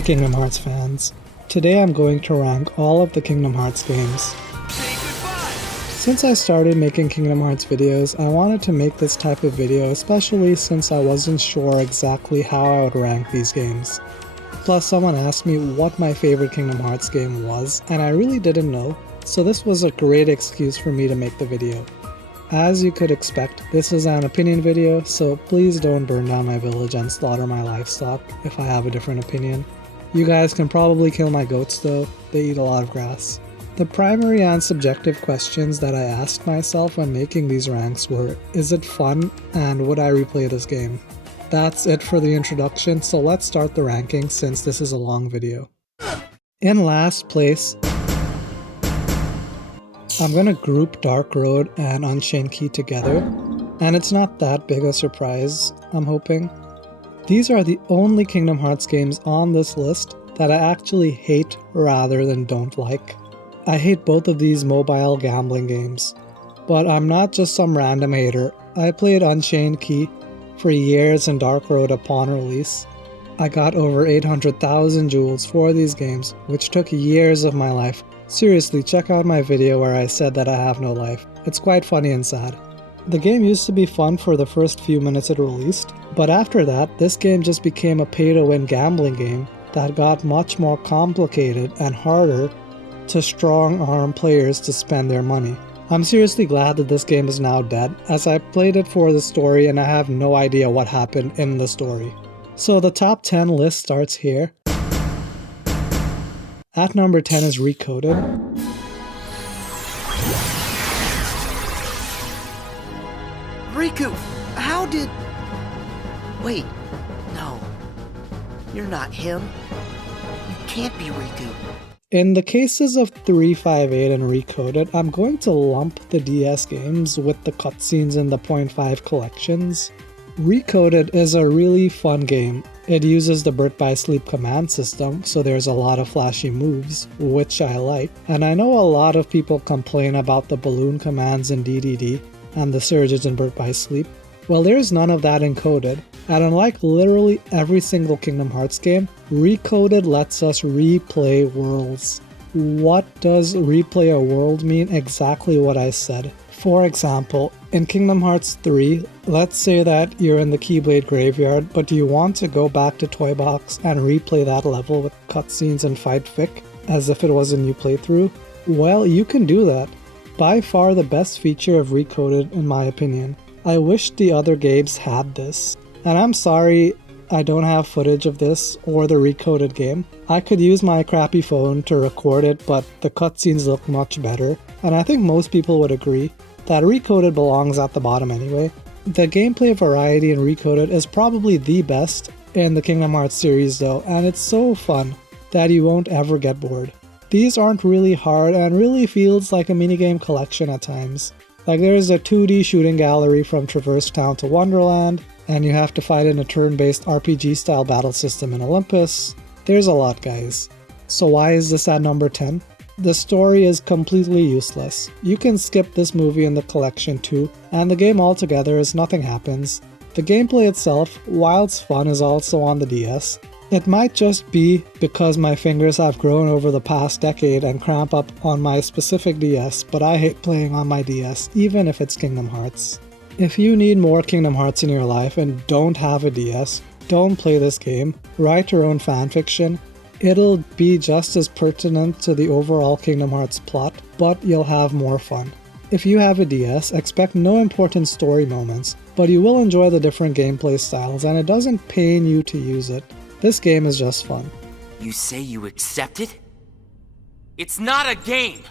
Hi Kingdom Hearts fans. Today I'm going to rank all of the Kingdom Hearts games. Since I started making Kingdom Hearts videos, I wanted to make this type of video, especially since I wasn't sure exactly how I would rank these games. Plus someone asked me what my favorite Kingdom Hearts game was, and I really didn't know, so this was a great excuse for me to make the video. As you could expect, this is an opinion video, so please don't burn down my village and slaughter my livestock if I have a different opinion. You guys can probably kill my goats though, they eat a lot of grass. The primary and subjective questions that I asked myself when making these ranks were, is it fun and would I replay this game? That's it for the introduction, so let's start the ranking since this is a long video. In last place, I'm gonna group Dark Road and Unchained Key together, and it's not that big a surprise, I'm hoping. These are the only Kingdom Hearts games on this list that I actually hate rather than don't like. I hate both of these mobile gambling games, but I'm not just some random hater. I played Unchained Key for years and Dark Road upon release. I got over 800,000 jewels for these games, which took years of my life. Seriously, check out my video where I said that I have no life. It's quite funny and sad. The game used to be fun for the first few minutes it released, but after that, this game just became a pay-to-win gambling game that got much more complicated and harder to strong-arm players to spend their money. I'm seriously glad that this game is now dead, as I played it for the story and I have no idea what happened in the story. So the top 10 list starts here. At number 10 is Recoded. Riku, how did... Wait, no. You're not him. You can't be Riku. In the cases of 358 and Recoded, I'm going to lump the DS games with the cutscenes in the 0.5 collections. Recoded is a really fun game. It uses the Birth by Sleep command system, so there's a lot of flashy moves, which I like. And I know a lot of people complain about the balloon commands in DDD and the surges in Birth by Sleep. Well, there's none of that in Coded, and unlike literally every single Kingdom Hearts game, Recoded lets us replay worlds. What does replay a world mean? Exactly what I said. For example, in Kingdom Hearts 3, let's say that you're in the Keyblade graveyard, but you want to go back to Toy Box and replay that level with cutscenes and fight Vic as if it was a new playthrough. Well, you can do that. By far the best feature of Recoded in my opinion. I wish the other games had this. And I'm sorry I don't have footage of this or the Recoded game. I could use my crappy phone to record it, but the cutscenes look much better. And I think most people would agree that Recoded belongs at the bottom anyway. The gameplay variety in Recoded is probably the best in the Kingdom Hearts series though, and it's so fun that you won't ever get bored. These aren't really hard and really feels like a minigame collection at times. Like there's a 2D shooting gallery from Traverse Town to Wonderland, and you have to fight in a turn-based RPG style battle system in Olympus. There's a lot, guys. So why is this at number 10? The story is completely useless. You can skip this movie in the collection too, and the game altogether as nothing happens. The gameplay itself, while it's fun, is also on the DS. It might just be because my fingers have grown over the past decade and cramp up on my specific DS, but I hate playing on my DS, even if it's Kingdom Hearts. If you need more Kingdom Hearts in your life and don't have a DS, don't play this game. Write your own fanfiction. It'll be just as pertinent to the overall Kingdom Hearts plot, but you'll have more fun. If you have a DS, expect no important story moments, but you will enjoy the different gameplay styles and it doesn't pain you to use it. This game is just fun. You say you accept it? It's not a game!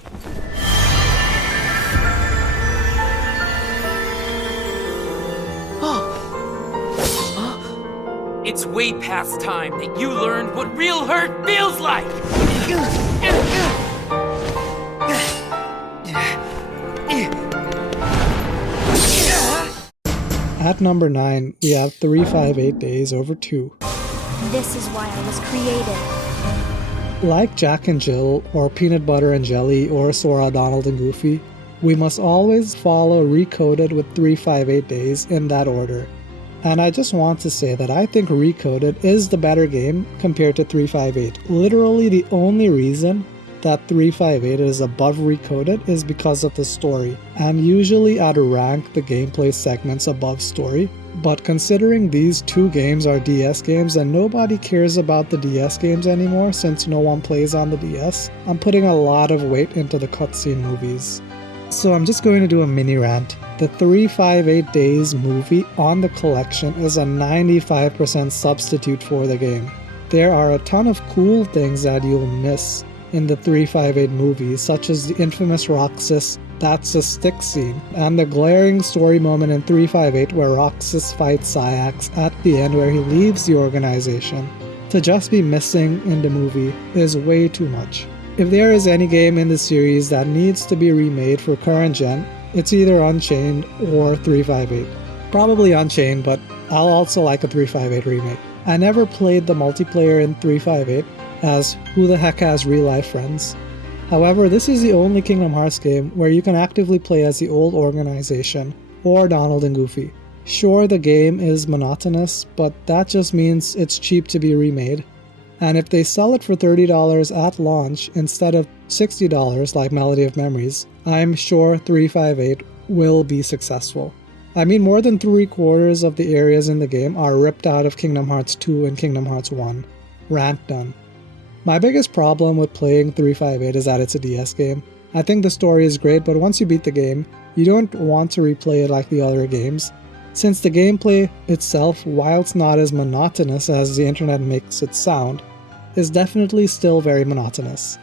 It's way past time that you learned what real hurt feels like! At number 9, we have 358 Days Over 2. This is why I was created. Like Jack and Jill, or Peanut Butter and Jelly, or Sora, Donald and Goofy, we must always follow Recoded with 358 Days in that order. And I just want to say that I think Recoded is the better game compared to 358. Literally the only reason that 358 is above Recoded is because of the story, and usually I'd rank the gameplay segments above story. But considering these two games are DS games and nobody cares about the DS games anymore since no one plays on the DS, I'm putting a lot of weight into the cutscene movies. So I'm just going to do a mini rant. The 358 Days movie on the collection is a 95% substitute for the game. There are a ton of cool things that you'll miss in the 358 movie, such as the infamous Roxas "That's a Stick" scene, and the glaring story moment in 358 where Roxas fights Sayax at the end where he leaves the organization. To just be missing in the movie is way too much. If there is any game in the series that needs to be remade for current gen, it's either Unchained or 358. Probably Unchained, but I'll also like a 358 remake. I never played the multiplayer in 358, as who the heck has real life friends? However, this is the only Kingdom Hearts game where you can actively play as the old organization, or Donald and Goofy. Sure, the game is monotonous, but that just means it's cheap to be remade. And if they sell it for $30 at launch instead of $60 like Melody of Memories, I'm sure 358 will be successful. I mean, more than 3/4 of the areas in the game are ripped out of Kingdom Hearts 2 and Kingdom Hearts 1. Rant done. My biggest problem with playing 358 is that it's a DS game. I think the story is great, but once you beat the game, you don't want to replay it like the other games, since the gameplay itself, whilst not as monotonous as the internet makes it sound, is definitely still very monotonous.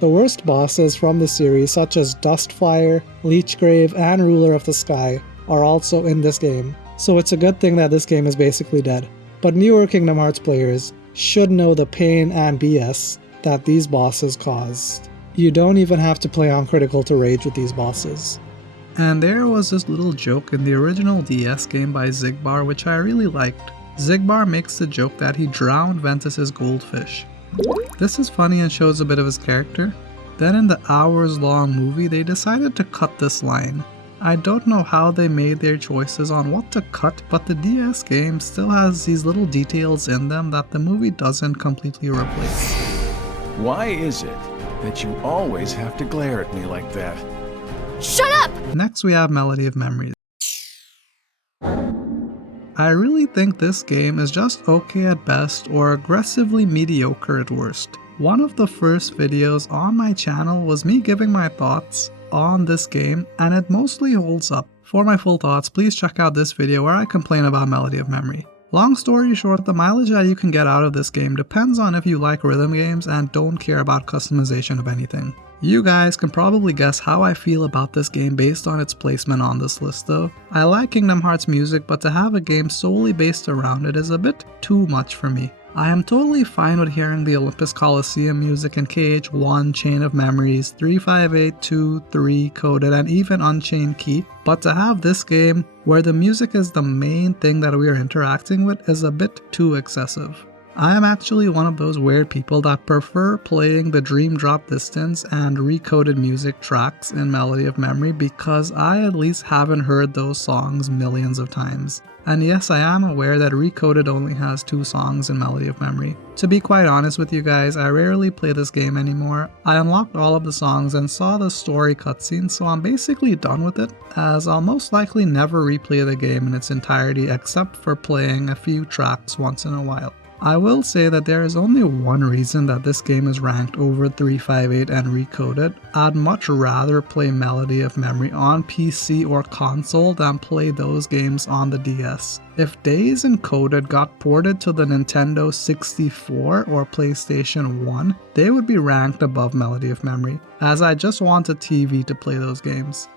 The worst bosses from the series, such as Dustfire, Leechgrave, and Ruler of the Sky, are also in this game, so it's a good thing that this game is basically dead. But newer Kingdom Hearts players should know the pain and BS that these bosses caused. You don't even have to play on critical to rage with these bosses. And there was this little joke in the original DS game by Xigbar which I really liked. Xigbar makes the joke that he drowned Ventus's goldfish. This is funny and shows a bit of his character. Then in the hours-long movie they decided to cut this line. I don't know how they made their choices on what to cut, but the DS game still has these little details in them that the movie doesn't completely replace. Why is it that you always have to glare at me like that? Shut up! Next we have Melody of Memories. I really think this game is just okay at best or aggressively mediocre at worst. One of the first videos on my channel was me giving my thoughts on this game, and it mostly holds up. For my full thoughts, please check out this video where I complain about Melody of Memory. Long story short, the mileage that you can get out of this game depends on if you like rhythm games and don't care about customization of anything. You guys can probably guess how I feel about this game based on its placement on this list though. I like Kingdom Hearts music, but to have a game solely based around it is a bit too much for me. I am totally fine with hearing the Olympus Coliseum music in KH1, Chain of Memories, 358, 2, 3, Coded, and even Unchained Key, but to have this game where the music is the main thing that we are interacting with is a bit too excessive. I am actually one of those weird people that prefer playing the Dream Drop Distance and Recoded music tracks in Melody of Memory because I at least haven't heard those songs millions of times. And yes, I am aware that Recoded only has 2 songs in Melody of Memory. To be quite honest with you guys, I rarely play this game anymore. I unlocked all of the songs and saw the story cutscene, so I'm basically done with it, as I'll most likely never replay the game in its entirety except for playing a few tracks once in a while. I will say that there is only one reason that this game is ranked over 358 and Recoded. I'd much rather play Melody of Memory on PC or console than play those games on the DS. If Days and Coded got ported to the Nintendo 64 or PlayStation 1, they would be ranked above Melody of Memory, as I just want a TV to play those games.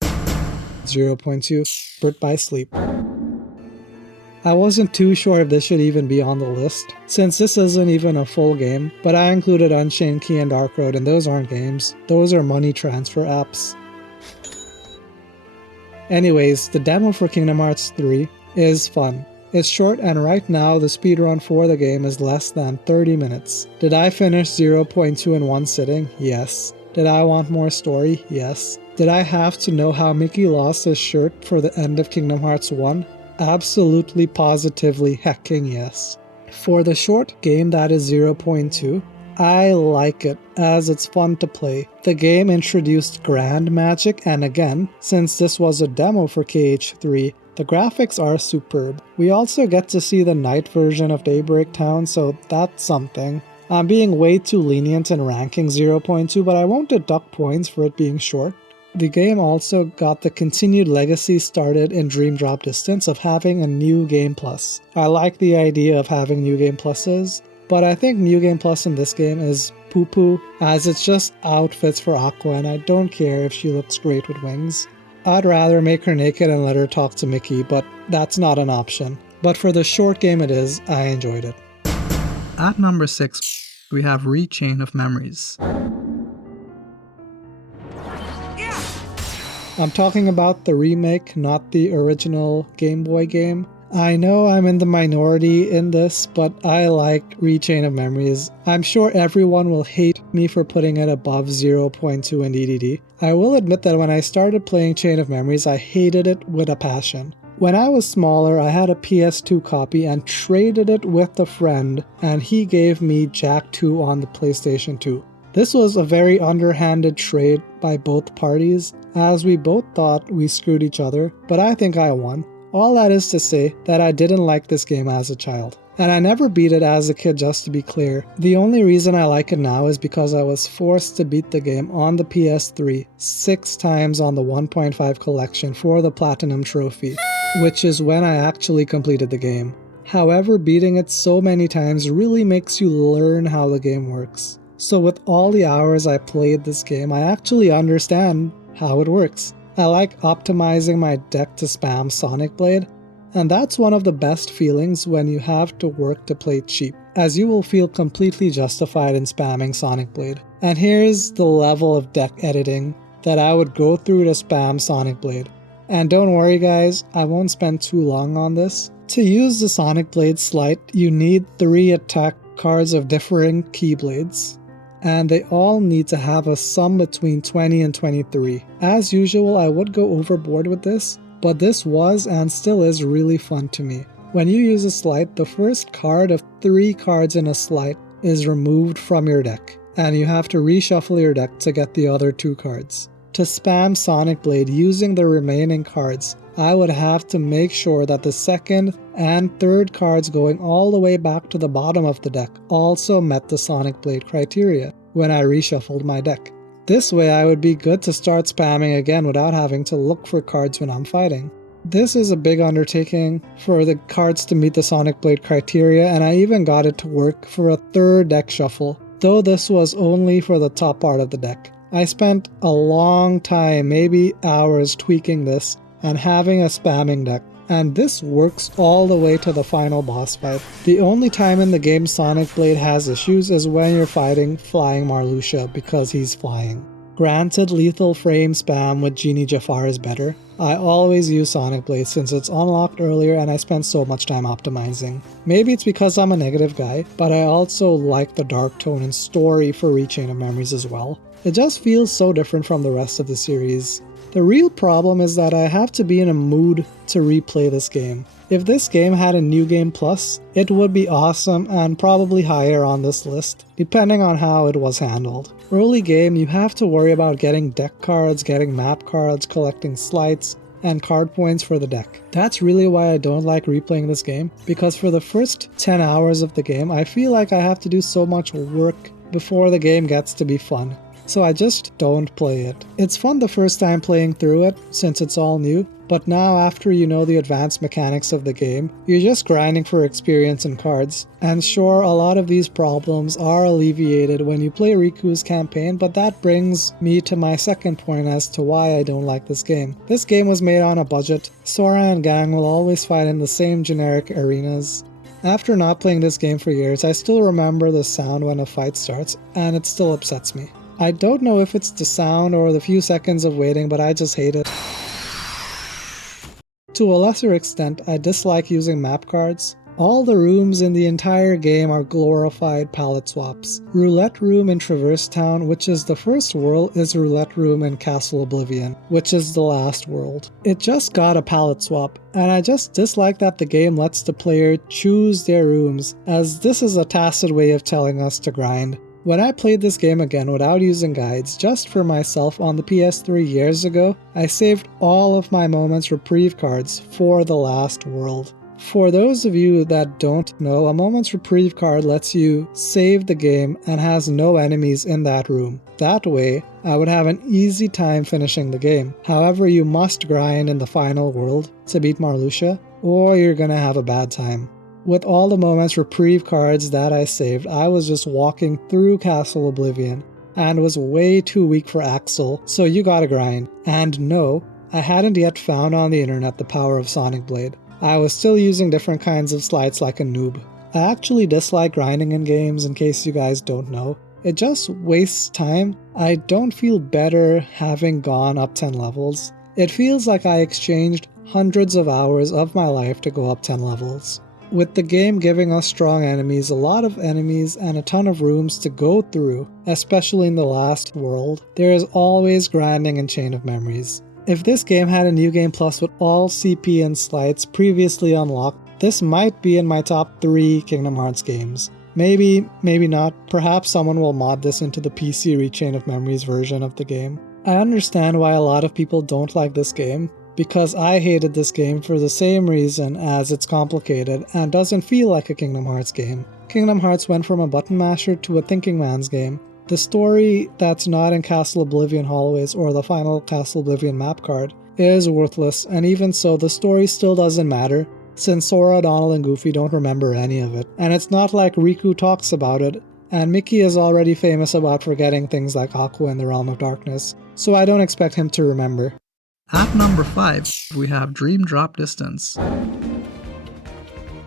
0.2 Birth by Sleep. I wasn't too sure if this should even be on the list, since this isn't even a full game, but I included Unchained Key and Dark Road, and those aren't games, those are money transfer apps. Anyways, the demo for Kingdom Hearts 3 is fun. It's short, and right now the speedrun for the game is less than 30 minutes. Did I finish 0.2 in one sitting? Yes. Did I want more story? Yes. Did I have to know how Mickey lost his shirt for the end of Kingdom Hearts 1? Absolutely, positively, hecking yes. For the short game that is 0.2, I like it as it's fun to play. The game introduced grand magic, and again, since this was a demo for KH3, the graphics are superb. We also get to see the night version of Daybreak Town, so that's something. I'm being way too lenient in ranking 0.2, but I won't deduct points for it being short. The game also got the continued legacy started in Dream Drop Distance of having a New Game Plus. I like the idea of having New Game Pluses, but I think New Game Plus in this game is poo-poo, as it's just outfits for Aqua and I don't care if she looks great with wings. I'd rather make her naked and let her talk to Mickey, but that's not an option. But for the short game it is, I enjoyed it. At number 6, we have Rechain of Memories. I'm talking about the remake, not the original Game Boy game. I know I'm in the minority in this, but I like Rechain of Memories. I'm sure everyone will hate me for putting it above 0.2 in DDD. I will admit that when I started playing Chain of Memories, I hated it with a passion. When I was smaller, I had a PS2 copy and traded it with a friend, and he gave me Jak 2 on the PlayStation 2. This was a very underhanded trade by both parties, as we both thought we screwed each other, but I think I won. All that is to say that I didn't like this game as a child. And I never beat it as a kid, just to be clear. The only reason I like it now is because I was forced to beat the game on the PS3 6 times on the 1.5 collection for the Platinum Trophy, which is when I actually completed the game. However, beating it so many times really makes you learn how the game works. So with all the hours I played this game, I actually understand how it works. I like optimizing my deck to spam Sonic Blade, and that's one of the best feelings when you have to work to play cheap, as you will feel completely justified in spamming Sonic Blade. And here's the level of deck editing that I would go through to spam Sonic Blade. And don't worry guys, I won't spend too long on this. To use the Sonic Blade Sleight, you need 3 attack cards of differing Keyblades, and they all need to have a sum between 20 and 23. As usual, I would go overboard with this, but this was and still is really fun to me. When you use a Sleight, the first card of 3 cards in a Sleight is removed from your deck, and you have to reshuffle your deck to get the other 2 cards. To spam Sonic Blade using the remaining cards, I would have to make sure that the second and third cards going all the way back to the bottom of the deck also met the Sonic Blade criteria when I reshuffled my deck. This way I would be good to start spamming again without having to look for cards when I'm fighting. This is a big undertaking for the cards to meet the Sonic Blade criteria, and I even got it to work for a third deck shuffle, though this was only for the top part of the deck. I spent a long time, maybe hours, tweaking this and having a spamming deck, and this works all the way to the final boss fight. The only time in the game Sonic Blade has issues is when you're fighting Flying Marluxia because he's flying. Granted, lethal frame spam with Genie Jafar is better. I always use Sonic Blade since it's unlocked earlier and I spend so much time optimizing. Maybe it's because I'm a negative guy, but I also like the dark tone and story for Rechain of Memories as well. It just feels so different from the rest of the series. The real problem is that I have to be in a mood to replay this game. If this game had a New Game Plus, it would be awesome and probably higher on this list, depending on how it was handled. Early game, you have to worry about getting deck cards, getting map cards, collecting slights, and card points for the deck. That's really why I don't like replaying this game, because for the first 10 hours of the game, I feel like I have to do so much work before the game gets to be fun. So I just don't play it. It's fun the first time playing through it, since it's all new, but now after you know the advanced mechanics of the game, you're just grinding for experience and cards. And sure, a lot of these problems are alleviated when you play Riku's campaign, but that brings me to my second point as to why I don't like this game. This game was made on a budget. Sora and gang will always fight in the same generic arenas. After not playing this game for years, I still remember the sound when a fight starts, and it still upsets me. I don't know if it's the sound or the few seconds of waiting, but I just hate it. To a lesser extent, I dislike using map cards. All the rooms in the entire game are glorified palette swaps. Roulette Room in Traverse Town, which is the first world, is Roulette Room in Castle Oblivion, which is the last world. It just got a palette swap, and I just dislike that the game lets the player choose their rooms, as this is a tacit way of telling us to grind. When I played this game again without using guides, just for myself on the PS3 years ago, I saved all of my Moments Reprieve cards for the last world. For those of you that don't know, a Moments Reprieve card lets you save the game and has no enemies in that room. That way, I would have an easy time finishing the game. However, you must grind in the final world to beat Marluxia, or you're gonna have a bad time. With all the Moments Reprieve cards that I saved, I was just walking through Castle Oblivion and was way too weak for Axel, so you gotta grind. And no, I hadn't yet found on the internet the power of Sonic Blade. I was still using different kinds of slides like a noob. I actually dislike grinding in games, in case you guys don't know. It just wastes time. I don't feel better having gone up 10 levels. It feels like I exchanged hundreds of hours of my life to go up 10 levels. With the game giving us strong enemies, a lot of enemies, and a ton of rooms to go through, especially in the last world, there is always grinding and Chain of Memories. If this game had a New Game Plus with all CP and slides previously unlocked, this might be in my top 3 Kingdom Hearts games. Maybe, maybe not. Perhaps someone will mod this into the PC Rechain of Memories version of the game. I understand why a lot of people don't like this game, because I hated this game for the same reason, as it's complicated and doesn't feel like a Kingdom Hearts game. Kingdom Hearts went from a button masher to a thinking man's game. The story that's not in Castle Oblivion hallways or the final Castle Oblivion map card is worthless, and even so, the story still doesn't matter, since Sora, Donald, and Goofy don't remember any of it. And it's not like Riku talks about it, and Mickey is already famous about forgetting things like Aqua in the Realm of Darkness, so I don't expect him to remember. At number 5, we have Dream Drop Distance.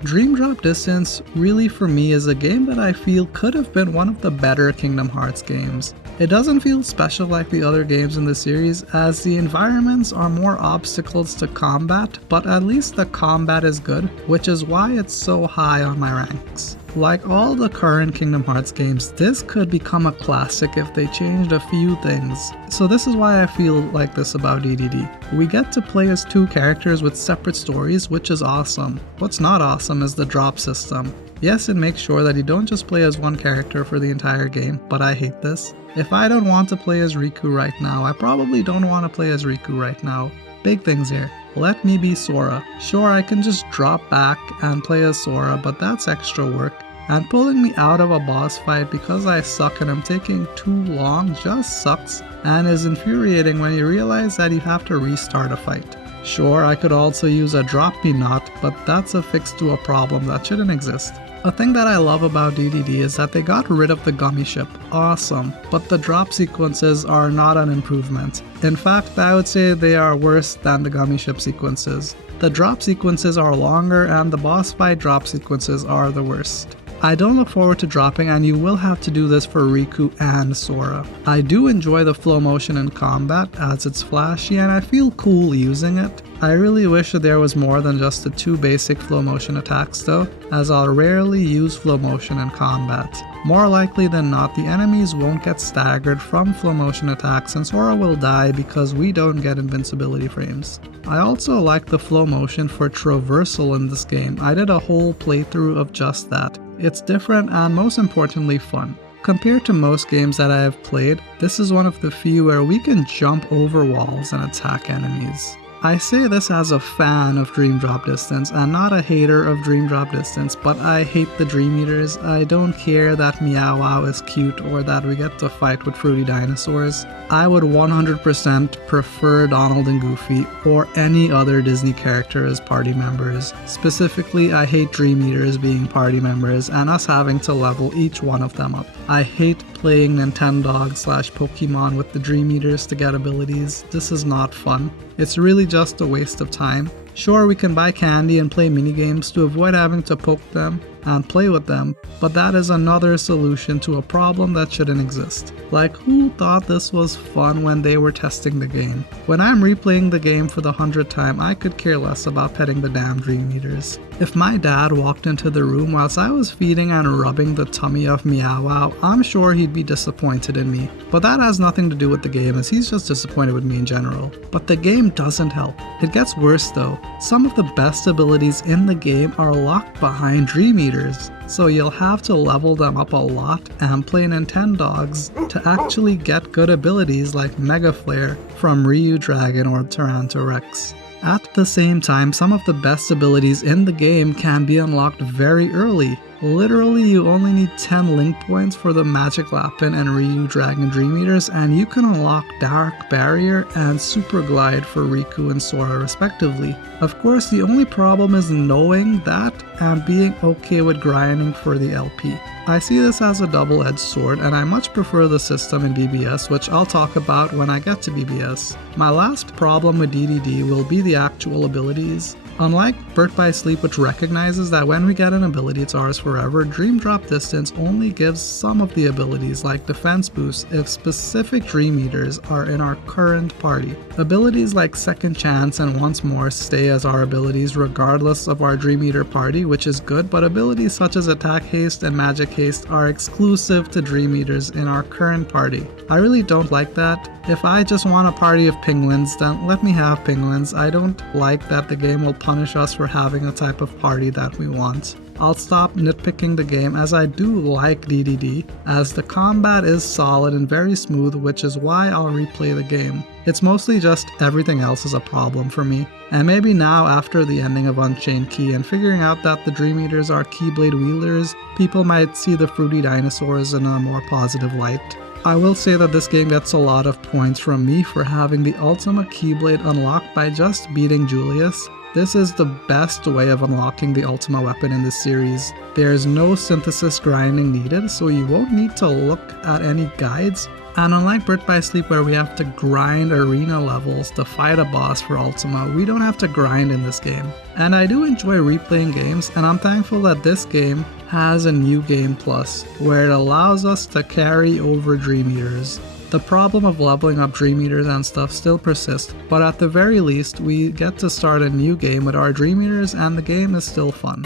Dream Drop Distance really for me is a game that I feel could have been one of the better Kingdom Hearts games. It doesn't feel special like the other games in the series, as the environments are more obstacles to combat, but at least the combat is good, which is why it's so high on my ranks. Like all the current Kingdom Hearts games, this could become a classic if they changed a few things. So this is why I feel like this about DDD. We get to play as 2 characters with separate stories, which is awesome. What's not awesome is the drop system. Yes, it makes sure that you don't just play as one character for the entire game, but I hate this. If I don't want to play as Riku right now, I probably don't want to play as Riku right now. Big things here. Let me be Sora. Sure, I can just drop back and play as Sora, but that's extra work. And pulling me out of a boss fight because I suck and I'm taking too long just sucks and is infuriating when you realize that you have to restart a fight. Sure, I could also use a drop me not, but that's a fix to a problem that shouldn't exist. A thing that I love about DDD is that they got rid of the gummy ship. Awesome. But the drop sequences are not an improvement. In fact, I would say they are worse than the gummy ship sequences. The drop sequences are longer and the boss fight drop sequences are the worst. I don't look forward to dropping, and you will have to do this for Riku and Sora. I do enjoy the flow motion in combat as it's flashy and I feel cool using it. I really wish that there was more than just the 2 basic flow motion attacks though, as I'll rarely use flow motion in combat. More likely than not, the enemies won't get staggered from flow motion attacks and Sora will die because we don't get invincibility frames. I also like the flow motion for traversal in this game. I did a whole playthrough of just that. It's different and most importantly fun. Compared to most games that I have played, this is one of the few where we can jump over walls and attack enemies. I say this as a fan of Dream Drop Distance and not a hater of Dream Drop Distance, but I hate the Dream Eaters. I don't care that Meow Wow is cute or that we get to fight with fruity dinosaurs. I would 100% prefer Donald and Goofy or any other Disney character as party members. Specifically, I hate Dream Eaters being party members and us having to level each one of them up. I hate playing Nintendog/Pokemon with the Dream Eaters to get abilities. This is not fun. It's really just a waste of time. Sure, we can buy candy and play minigames to avoid having to poke them, and play with them, but that is another solution to a problem that shouldn't exist. Like, who thought this was fun when they were testing the game? When I'm replaying the game for the 100th time, I could care less about petting the damn Dream Eaters. If my dad walked into the room whilst I was feeding and rubbing the tummy of Meow Wow, I'm sure he'd be disappointed in me. But that has nothing to do with the game, as he's just disappointed with me in general. But the game doesn't help. It gets worse though. Some of the best abilities in the game are locked behind Dream Eaters, so you'll have to level them up a lot and play Nintendogs to actually get good abilities like Mega Flare from Ryu Dragon or Taranto Rex. At the same time, some of the best abilities in the game can be unlocked very early. Literally, you only need 10 link points for the Magic Lapin and Ryu Dragon Dream Eaters, and you can unlock Dark Barrier and Super Glide for Riku and Sora respectively. Of course, the only problem is knowing that and being okay with grinding for the LP. I see this as a double-edged sword, and I much prefer the system in BBS, which I'll talk about when I get to BBS. My last problem with DDD will be the actual abilities. Unlike Birth by Sleep, which recognizes that when we get an ability it's ours forever, Dream Drop Distance only gives some of the abilities like Defense Boost if specific Dream Eaters are in our current party. Abilities like Second Chance and Once More stay as our abilities regardless of our Dream Eater party, which is good, but abilities such as Attack Haste and Magic Haste are exclusive to Dream Eaters in our current party. I really don't like that. If I just want a party of penguins, then let me have penguins. I don't like that the game will punish us for having a type of party that we want. I'll stop nitpicking the game, as I do like DDD, as the combat is solid and very smooth, which is why I'll replay the game. It's mostly just everything else is a problem for me. And maybe now, after the ending of Unchained Key and figuring out that the Dream Eaters are Keyblade wielders, people might see the fruity dinosaurs in a more positive light. I will say that this game gets a lot of points from me for having the ultimate Keyblade unlocked by just beating Julius. This is the best way of unlocking the ultimate weapon in this series. There is no synthesis grinding needed, so you won't need to look at any guides. And unlike Birth by Sleep, where we have to grind arena levels to fight a boss for Ultima, we don't have to grind in this game. And I do enjoy replaying games, and I'm thankful that this game has a New Game Plus, where it allows us to carry over Dream Eaters. The problem of leveling up Dream Eaters and stuff still persists, but at the very least, we get to start a new game with our Dream Eaters, and the game is still fun.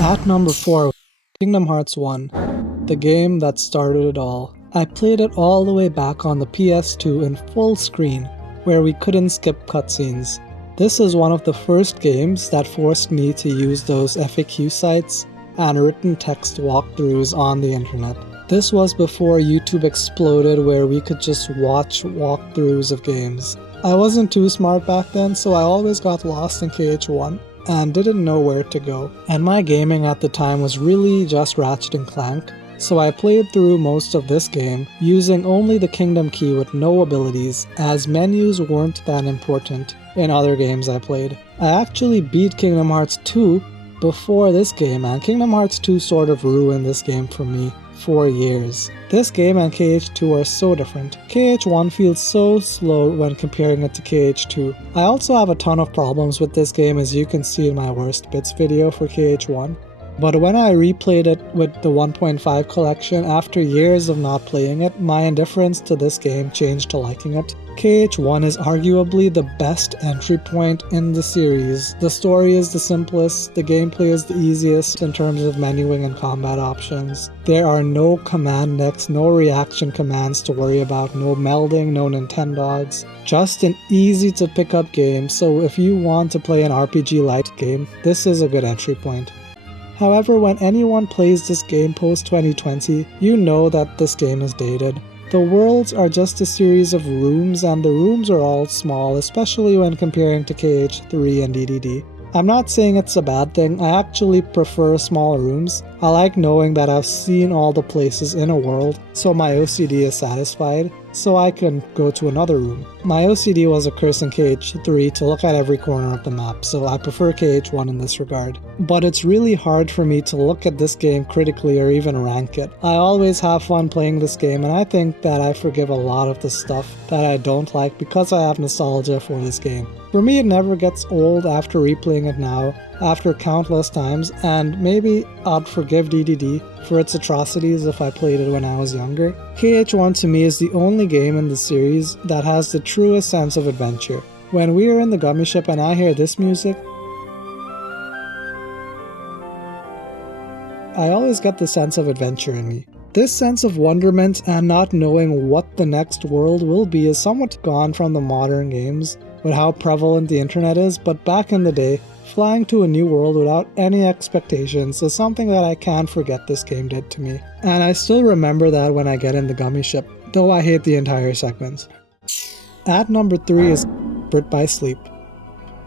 At number 4, Kingdom Hearts 1, the game that started it all. I played it all the way back on the PS2 in full screen, where we couldn't skip cutscenes. This is one of the first games that forced me to use those FAQ sites and written text walkthroughs on the internet. This was before YouTube exploded, where we could just watch walkthroughs of games. I wasn't too smart back then, so I always got lost in KH1 and didn't know where to go. And my gaming at the time was really just Ratchet & Clank, so I played through most of this game using only the Kingdom Key with no abilities, as menus weren't that important in other games I played. I actually beat Kingdom Hearts 2 before this game, and Kingdom Hearts 2 sort of ruined this game for me for years. This game and KH2 are so different. KH1 feels so slow when comparing it to KH2. I also have a ton of problems with this game, as you can see in my worst bits video for KH1. But when I replayed it with the 1.5 collection, after years of not playing it, my indifference to this game changed to liking it. KH1 is arguably the best entry point in the series. The story is the simplest, the gameplay is the easiest in terms of menuing and combat options. There are no command decks, no reaction commands to worry about, no melding, no Nintendogs. Just an easy to pick up game, so if you want to play an RPG light game, this is a good entry point. However, when anyone plays this game post-2020, you know that this game is dated. The worlds are just a series of rooms, and the rooms are all small, especially when comparing to KH3 and DDD. I'm not saying it's a bad thing, I actually prefer small rooms. I like knowing that I've seen all the places in a world, so my OCD is satisfied, so I can go to another room. My OCD was a curse in KH3 to look at every corner of the map, so I prefer KH1 in this regard. But it's really hard for me to look at this game critically or even rank it. I always have fun playing this game, and I think that I forgive a lot of the stuff that I don't like because I have nostalgia for this game. For me, it never gets old after replaying it now, after countless times, and maybe I'd forgive DDD for its atrocities if I played it when I was younger. KH1 to me is the only game in the series that has the truest sense of adventure. When we are in the gummy ship and I hear this music, I always get the sense of adventure in me. This sense of wonderment and not knowing what the next world will be is somewhat gone from the modern games with how prevalent the internet is, but back in the day, flying to a new world without any expectations is something that I can't forget this game did to me. And I still remember that when I get in the gummy ship, though I hate the entire segment. At number 3 is Birth by Sleep.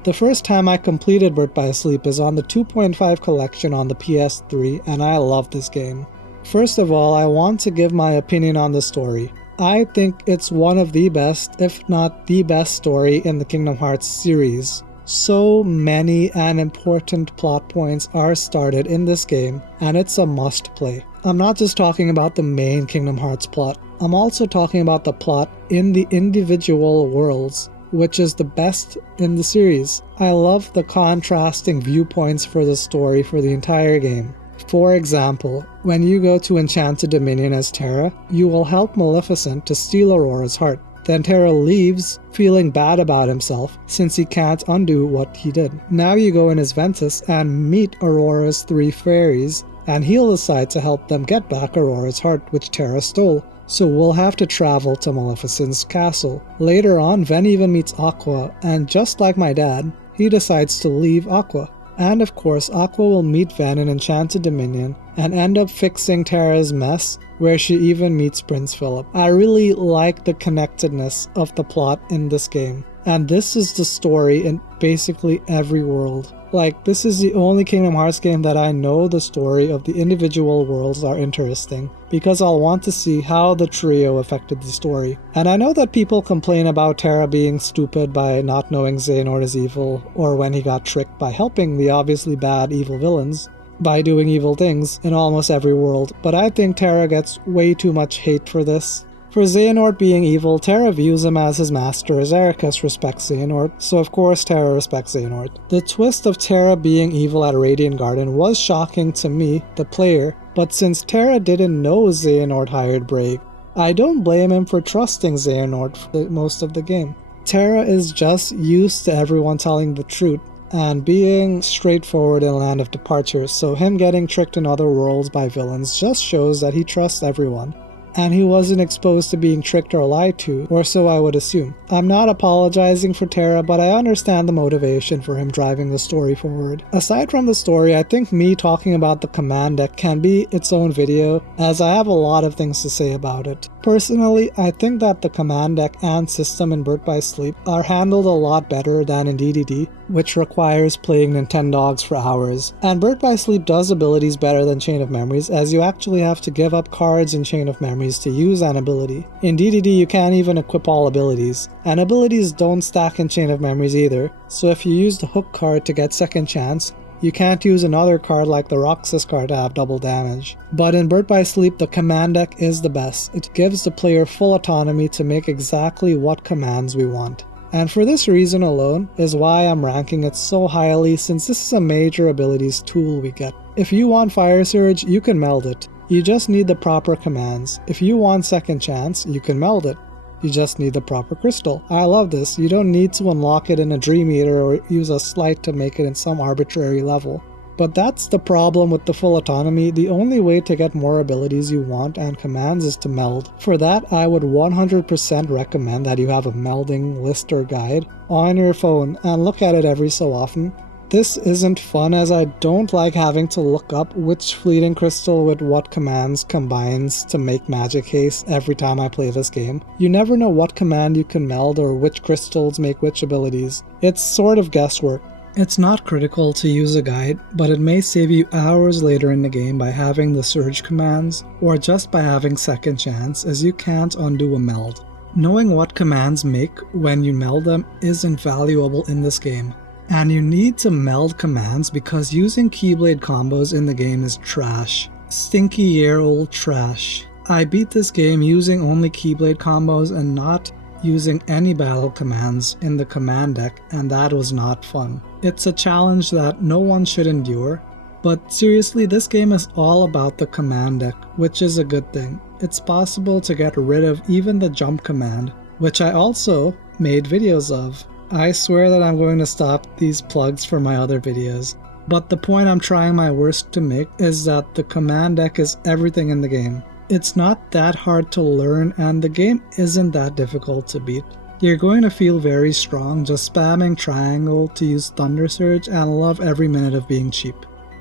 The first time I completed Birth by Sleep is on the 2.5 collection on the PS3, and I love this game. First of all, I want to give my opinion on the story. I think it's one of the best, if not the best story in the Kingdom Hearts series. So many and important plot points are started in this game, and it's a must play. I'm not just talking about the main Kingdom Hearts plot, I'm also talking about the plot in the individual worlds, which is the best in the series. I love the contrasting viewpoints for the story for the entire game. For example, when you go to Enchanted Dominion as Terra, you will help Maleficent to steal Aurora's heart. Then Terra leaves, feeling bad about himself since he can't undo what he did. Now you go in as Ventus and meet Aurora's 3 fairies, and he'll decide to help them get back Aurora's heart, which Terra stole. So we'll have to travel to Maleficent's castle. Later on, Ven even meets Aqua, and just like my dad, he decides to leave Aqua. And of course, Aqua will meet Ven in Enchanted Dominion and end up fixing Terra's mess, where she even meets Prince Philip. I really like the connectedness of the plot in this game. And this is the story in basically every world. Like, this is the only Kingdom Hearts game that I know the story of the individual worlds are interesting, because I'll want to see how the trio affected the story. And I know that people complain about Terra being stupid by not knowing Xehanort is evil, or when he got tricked by helping the obviously bad evil villains by doing evil things in almost every world, but I think Terra gets way too much hate for this. For Xehanort being evil, Terra views him as his master, as Ericus respects Xehanort, so of course Terra respects Xehanort. The twist of Terra being evil at Radiant Garden was shocking to me, the player, but since Terra didn't know Xehanort hired Braig, I don't blame him for trusting Xehanort for most of the game. Terra is just used to everyone telling the truth and being straightforward in Land of Departure, so him getting tricked in other worlds by villains just shows that he trusts everyone. And he wasn't exposed to being tricked or lied to, or so I would assume. I'm not apologizing for Terra, but I understand the motivation for him driving the story forward. Aside from the story, I think me talking about the command deck can be its own video, as I have a lot of things to say about it. Personally, I think that the command deck and system in Birth by Sleep are handled a lot better than in DDD, which requires playing Nintendogs for hours. And Birth by Sleep does abilities better than Chain of Memories, as you actually have to give up cards in Chain of Memories to use an ability. In DDD, you can't even equip all abilities, and abilities don't stack in Chain of Memories either, so if you use the hook card to get second chance, you can't use another card like the Roxas card to have double damage. But in Birth by Sleep, the command deck is the best. It gives the player full autonomy to make exactly what commands we want. And for this reason alone is why I'm ranking it so highly, since this is a major abilities tool we get. If you want Fire Surge, you can meld it. You just need the proper commands. If you want Second Chance, you can meld it. You just need the proper crystal. I love this. You don't need to unlock it in a Dream Eater or use a sleight to make it in some arbitrary level. But that's the problem with the full autonomy. The only way to get more abilities you want and commands is to meld. For that, I would 100% recommend that you have a melding list or guide on your phone and look at it every so often. This isn't fun, as I don't like having to look up which fleeting crystal with what commands combines to make magic haste every time I play this game. You never know what command you can meld or which crystals make which abilities. It's sort of guesswork. It's not critical to use a guide, but it may save you hours later in the game by having the surge commands, or just by having second chance, as you can't undo a meld. Knowing what commands make when you meld them is invaluable in this game. And you need to meld commands because using Keyblade combos in the game is trash. Stinky year old trash. I beat this game using only Keyblade combos and not using any battle commands in the command deck, and that was not fun. It's a challenge that no one should endure, but seriously, this game is all about the command deck, which is a good thing. It's possible to get rid of even the jump command, which I also made videos of. I swear that I'm going to stop these plugs for my other videos, but the point I'm trying my worst to make is that the command deck is everything in the game. It's not that hard to learn, and the game isn't that difficult to beat. You're going to feel very strong just spamming triangle to use Thunder Surge and love every minute of being cheap.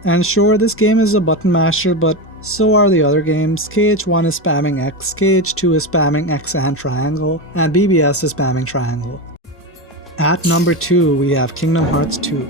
And sure, this game is a button masher, but so are the other games. KH1 is spamming X, KH2 is spamming X and triangle, and BBS is spamming triangle. At number 2, we have Kingdom Hearts 2.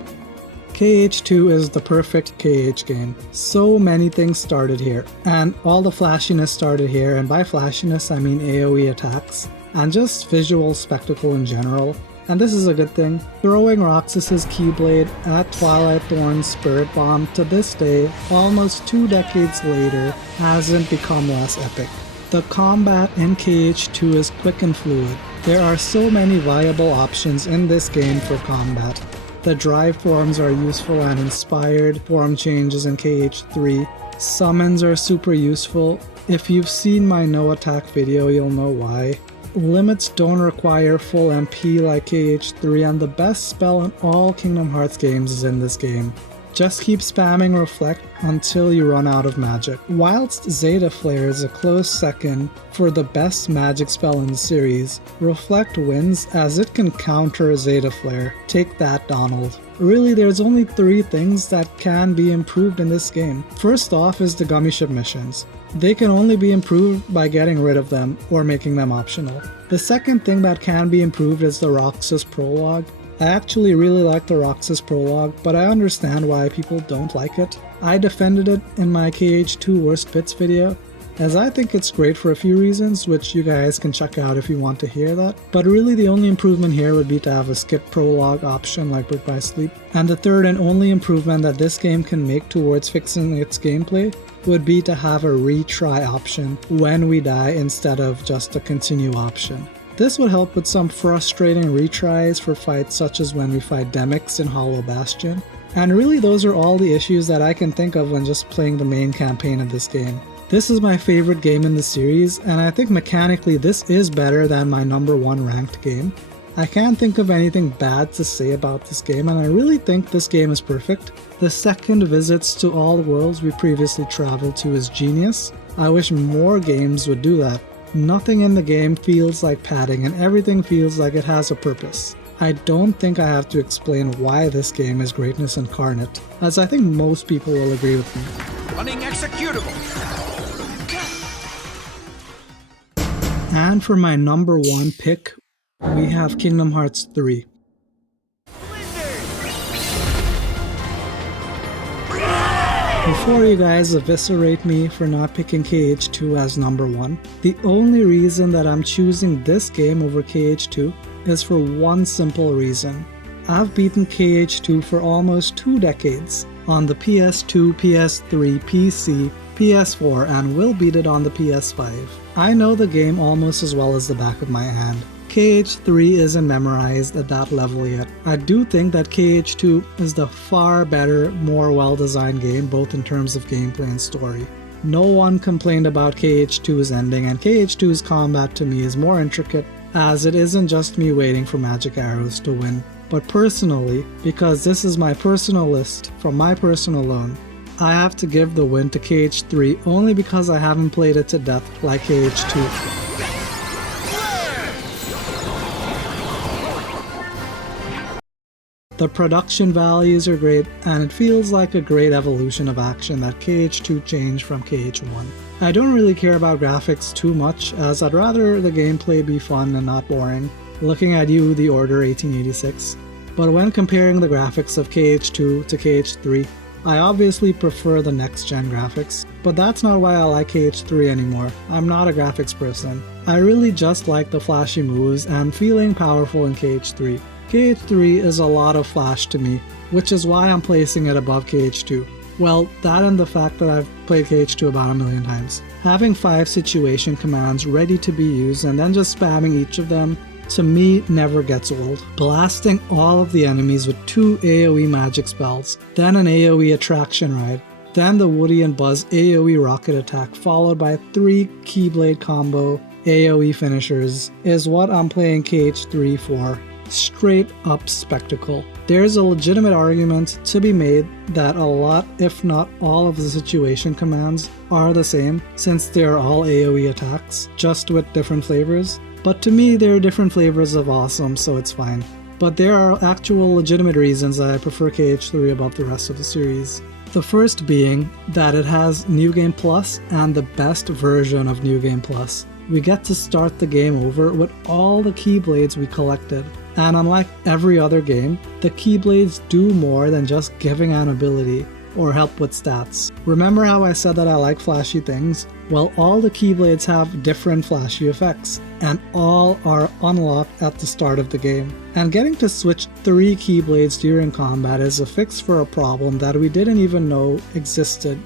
KH2 is the perfect KH game. So many things started here, and all the flashiness started here, and by flashiness I mean AoE attacks, and just visual spectacle in general. And this is a good thing. Throwing Roxas's Keyblade at Twilight Thorn's Spirit Bomb to this day, almost 2 decades later, hasn't become less epic. The combat in KH2 is quick and fluid. There are so many viable options in this game for combat. The drive forms are useful and inspired form changes in KH3. Summons are super useful. If you've seen my no attack video, you'll know why. Limits don't require full MP like KH3, and the best spell in all Kingdom Hearts games is in this game. Just keep spamming Reflect until you run out of magic. Whilst Zeta Flare is a close second for the best magic spell in the series, Reflect wins as it can counter Zeta Flare. Take that, Donald. Really, there's only 3 things that can be improved in this game. First off is the Gummy Ship missions. They can only be improved by getting rid of them or making them optional. The second thing that can be improved is the Roxas prologue. I actually really like the Roxas prologue, but I understand why people don't like it. I defended it in my KH2 Worst Bits video, as I think it's great for a few reasons, which you guys can check out if you want to hear that. But really the only improvement here would be to have a skip prologue option like Brick by Sleep. And the third and only improvement that this game can make towards fixing its gameplay would be to have a retry option when we die instead of just a continue option. This would help with some frustrating retries for fights such as when we fight Demyx in Hollow Bastion. And really those are all the issues that I can think of when just playing the main campaign of this game. This is my favorite game in the series, and I think mechanically this is better than my number 1 ranked game. I can't think of anything bad to say about this game, and I really think this game is perfect. The second visits to all the worlds we previously traveled to is genius. I wish more games would do that. Nothing in the game feels like padding, and everything feels like it has a purpose. I don't think I have to explain why this game is greatness incarnate, as I think most people will agree with me. Running executable! And for my number 1 pick, we have Kingdom Hearts 3. Before you guys eviscerate me for not picking KH2 as number 1, the only reason that I'm choosing this game over KH2 is for one simple reason. I've beaten KH2 for almost 2 decades on the PS2, PS3, PC, PS4, and will beat it on the PS5. I know the game almost as well as the back of my hand. KH3 isn't memorized at that level yet. I do think that KH2 is the far better, more well-designed game both in terms of gameplay and story. No one complained about KH2's ending, and KH2's combat to me is more intricate, as it isn't just me waiting for magic arrows to win. But personally, because this is my personal list from my personal loan, I have to give the win to KH3 only because I haven't played it to death like KH2. The production values are great, and it feels like a great evolution of action that KH2 changed from KH1. I don't really care about graphics too much, as I'd rather the gameplay be fun and not boring. Looking at you, The Order 1886. But when comparing the graphics of KH2 to KH3, I obviously prefer the next-gen graphics, but that's not why I like KH3 anymore. I'm not a graphics person. I really just like the flashy moves and feeling powerful in KH3. KH3 is a lot of flash to me, which is why I'm placing it above KH2. Well, that and the fact that I've played KH2 about 1,000,000 times. Having 5 situation commands ready to be used and then just spamming each of them to me never gets old. Blasting all of the enemies with 2 AoE magic spells, then an AoE attraction ride, then the Woody and Buzz AoE rocket attack followed by 3 Keyblade combo AoE finishers is what I'm playing KH3 for. Straight up spectacle. There's a legitimate argument to be made that a lot, if not all of the situation commands are the same since they are all AoE attacks, just with different flavors. But to me, there are different flavors of awesome, so it's fine. But there are actual legitimate reasons that I prefer KH3 above the rest of the series. The first being that it has New Game Plus and the best version of New Game Plus. We get to start the game over with all the Keyblades we collected. And unlike every other game, the Keyblades do more than just giving an ability or help with stats. Remember how I said that I like flashy things? Well, all the Keyblades have different flashy effects, and all are unlocked at the start of the game. And getting to switch 3 Keyblades during combat is a fix for a problem that we didn't even know existed.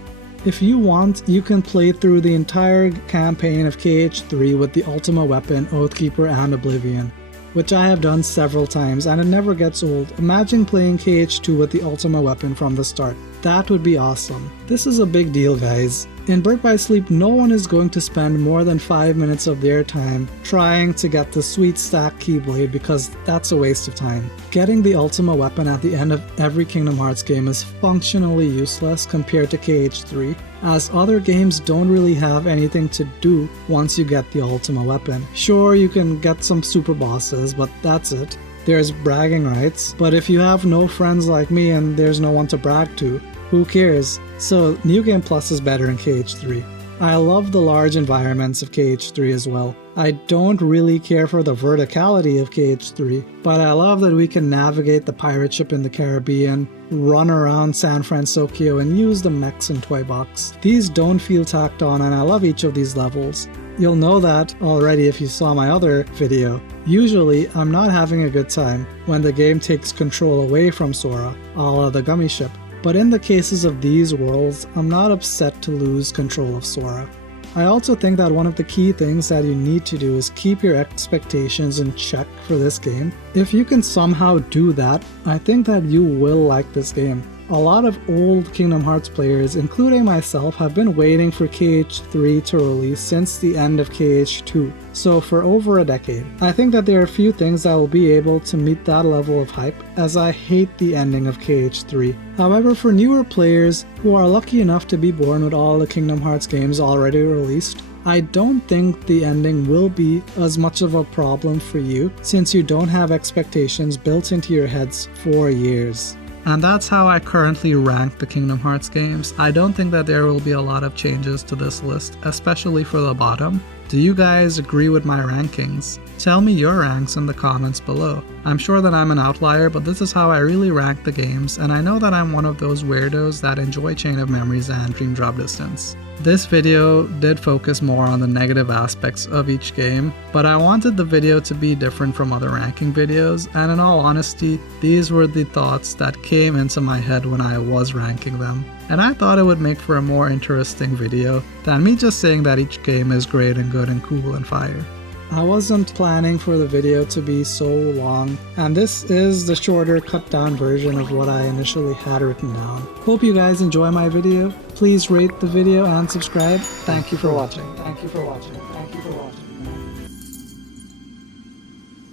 If you want, you can play through the entire campaign of KH3 with the Ultima Weapon, Oathkeeper, and Oblivion, which I have done several times and it never gets old. Imagine playing KH2 with the Ultima Weapon from the start. That would be awesome. This is a big deal, guys. In Birth by Sleep, no one is going to spend more than 5 minutes of their time trying to get the sweet stack Keyblade because that's a waste of time. Getting the Ultima Weapon at the end of every Kingdom Hearts game is functionally useless compared to KH3, as other games don't really have anything to do once you get the Ultima Weapon. Sure, you can get some super bosses, but that's it. There's bragging rights, but if you have no friends like me and there's no one to brag to, who cares? So New Game Plus is better in KH3. I love the large environments of KH3 as well. I don't really care for the verticality of KH3, but I love that we can navigate the pirate ship in the Caribbean, run around San Francisco, and use the mechs in Toy Box. These don't feel tacked on, and I love each of these levels. You'll know that already if you saw my other video. Usually, I'm not having a good time when the game takes control away from Sora, a la the Gummy Ship. But in the cases of these worlds, I'm not upset to lose control of Sora. I also think that one of the key things that you need to do is keep your expectations in check for this game. If you can somehow do that, I think that you will like this game. A lot of old Kingdom Hearts players, including myself, have been waiting for KH3 to release since the end of KH2, so for over a decade. I think that there are a few things that will be able to meet that level of hype, as I hate the ending of KH3. However, for newer players who are lucky enough to be born with all the Kingdom Hearts games already released, I don't think the ending will be as much of a problem for you, since you don't have expectations built into your heads for years. And that's how I currently rank the Kingdom Hearts games. I don't think that there will be a lot of changes to this list, especially for the bottom. Do you guys agree with my rankings? Tell me your ranks in the comments below. I'm sure that I'm an outlier, but this is how I really rank the games, and I know that I'm one of those weirdos that enjoy Chain of Memories and Dream Drop Distance. This video did focus more on the negative aspects of each game, but I wanted the video to be different from other ranking videos, and in all honesty, these were the thoughts that came into my head when I was ranking them. And I thought it would make for a more interesting video than me just saying that each game is great and good and cool and fire. I wasn't planning for the video to be so long, and this is the shorter cut down version of what I initially had written down. Hope you guys enjoy my video. Please rate the video and subscribe. Thank you for watching. Thank you for watching. Thank you for watching.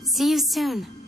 See you soon.